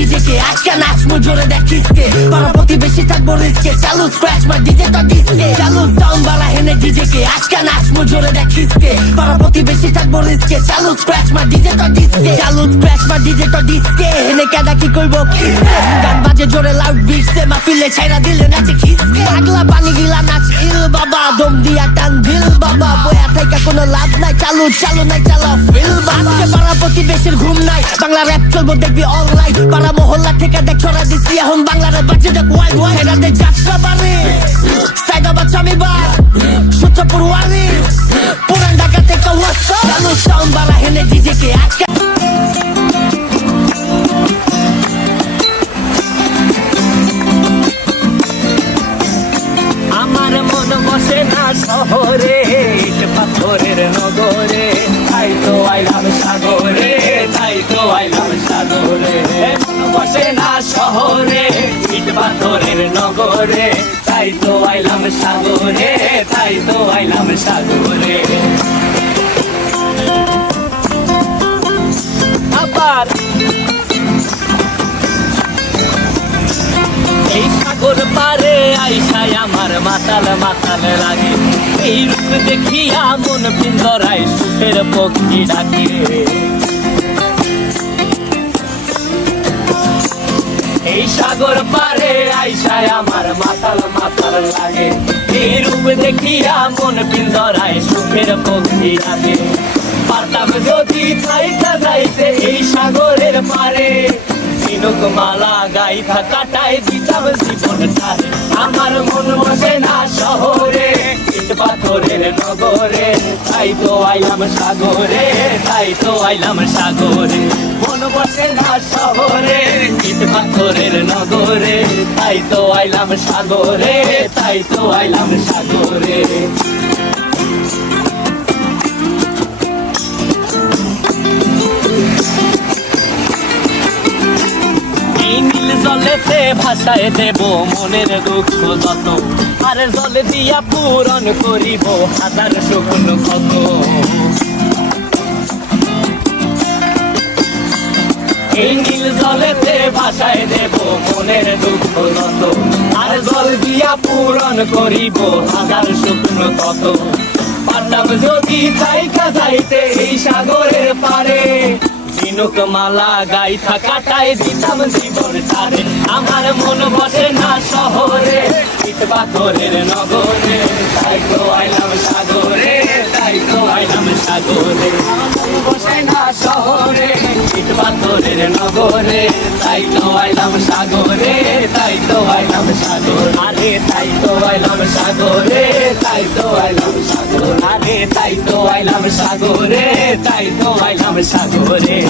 ডিজেকে আজকে নাচবো জোরে দেখিসকে পাড়া প্রতিবেশী থাকবো রিস্কে চালু স্ক্র্যাচ মার ডিজে তো ডিস্কে চালু সাউন্ড বাড়া হেনে ডিজেকে আজকে নাচবো জোরে দেখিসকে পাড়া প্রতিবেশী থাকবো রিস্কে চালু স্ক্র্যাচ মার ডিজে তো ডিস্কে চালু স্ক্র্যাচ মার ডিজে তো ডিস্কে হেনে কেডা কি কইব কিসকে গান বাজে জোরে লাউড বিটসে মাহফিলে ছাইরা দিলে নাচে খিসকে আগলা পানি গিলা নাচ ইল বাবা দম দিয়া টান দিল বাবা বয়া থেকে কোনো লাভ নাই চালু চালু নাই চালা ফিল বাবা পাড়া প্রতিবেশীর ঘুম নাই বাংলা র্যাপ চলবো দেখবি অনলাইন পাড়া মহল্লা থেকে দেখ ছড়া দিচ্ছি এখন বাংলার বাজে দেখ ওয়াইড ওয়াইড এরাতে যাত্রা বাড়ি সাইদাবাদ স্বামীবার সূত্রপুর ওয়ারি পুরান ঢাকা থেকে ওয়াসা চালু সাউন্ড বাড়া হেনে ডিজেকে আজকে আমার মন বসে না শহরে ইট পাথরের নগরে তাই তো আইলাম সাগরে তাই তো আইলাম সাগরে মন বসে না শহরে ইট পাথরের নগরে তাই তো আইলাম সাগরে তাই তো আইলাম সাগরে আবার এই সাগর পারে আইসায় আমার মাতাল মাতাল লাগে এই রূপ দেখিয়া মন পিন্দরায় সুখের পক্ষী ডাকে এই সাগর পারে আইসায় আমার মাতাল মাতাল লাগে এই রূপ দেখিয়া মন পিন্দরায় সুখের পক্ষী ডাকে পারতাম যদি থাইকা যাইতে এই সাগরের পারে ঝিনুক মালা গাইথা কাটায় দিতাম জীবনটারে আমার মন বসে না শহরে ইট পাথরের নগরে তাই তো আইলাম সাগরে তাই তো আইলাম সাগরে মন বসে না শহরে ইট পাথরের নগরে তাই তো আইলাম সাগরে তাই তো আইলাম সাগরে জলেতে ভাষায় দেব মনের দুঃখ যত আর জলে দিয়া পূরণ করিব হাজার শুকন ক্ষত এই নীল জলেতে ভাষায় দেব মনের দুঃখ যত আর জল দিয়া পূরণ করিব হাজার শুকনো ক্ষত পারতাম যদি থাইকা যাইতে এই সাগরের পারে ঝিনুক মালা গাইথা কাটায় দিতাম জীবন ছাড়ে আমার মন বসে না শহরে ইট পাথরের নগরে তাই তো আইলাম সাগরে তাই তো আইলাম সাগরে মন বসে না শহরে ইট পাথরের নগরে তাই তো আইলাম সাগরে তাই তো আইলাম সাগরে আরে তাই তো আইলাম সাগরে তাই তো আইলাম সাগরে আরে তাই তো আইলাম সাগরে তাই তো আইলাম সাগরে